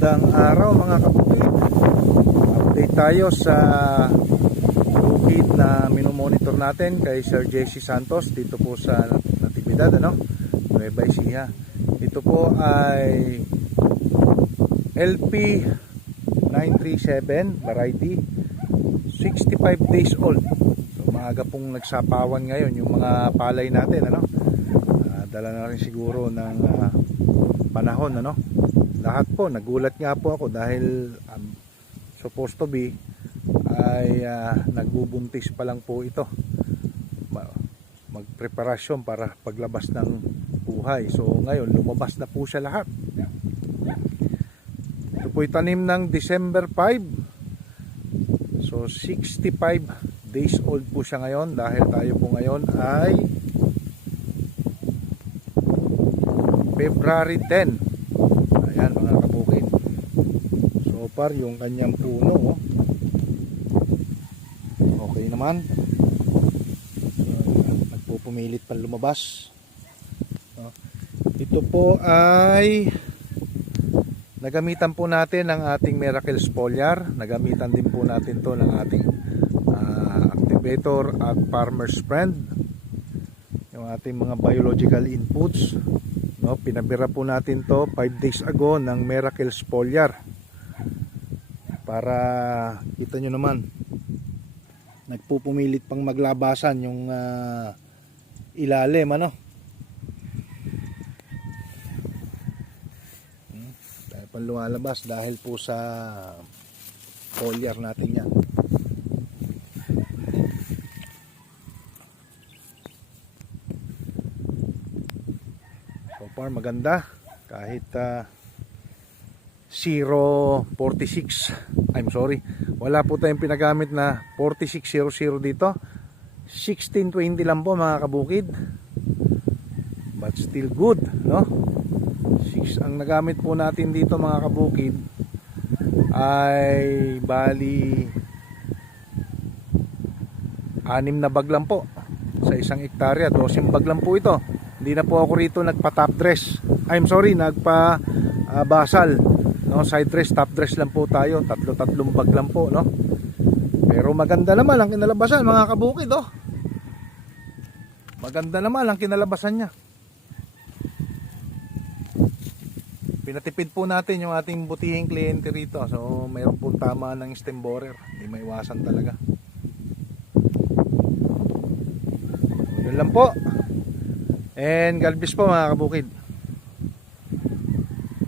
Magandang araw mga kapatid. Update tayo sa bukid na minomonitor natin kay Sir JC Santos dito po sa Natividad ano? Nueva Ecija. Ito po ay LP 937 variety 65 days old. So maaga pong nagsapawan ngayon yung mga palay natin ano? Ah, dala na rin siguro ng ah, panahon ano? Lahat po nagulat nga po ako dahil um, supposed to be ay ah, nagbubuntis pa lang po ito. Ma- magpreparasyon para paglabas ng buhay. So ngayon lumabas na po siya lahat. Ito po tanim ng December 5 so 65 days old po siya ngayon dahil tayo po ngayon ay February 10 Ayan mga kabukid. So far yung kanyang puno oh. Okay naman. So, nagpupumilit pa lumabas. So, ito po ay nagamitan po natin ng ating Miracle Spoliar. Nagamitan din po natin to ng ating ah, activator at farmer's friend. Yung ating mga biological inputs. No, pinabira po natin to 5 days ago ng Miracle Spoliar. Para kita nyo naman nagpupumilit pang maglabasan yung ah, ilalim ano. Hmm, Dahil pang lumalabas dahil po sa foliar natin yan. So far maganda. Kahit ah, 046 I'm sorry. Wala po tayong pinagamit na 4600 dito. 1620 lang po mga kabukid. But still good no? Six, ang nagamit po natin dito mga kabukid ay bali anim na bag lang po sa isang ektarya 12 bag lang po ito hindi na po ako rito nagpa top dress. I'm sorry nagpa ah, no side dress top dress lang po tayo. Tatlo tatlong bag lang po no? Pero maganda naman ang kinalabasan mga kabukid oh. Maganda naman ang kinalabasan niya. Pinatipid po natin yung ating butihing kliyente rito. So mayroon po tama ng stem borer. Hindi maiwasan talaga. Yun lang po and God bless po mga kabukid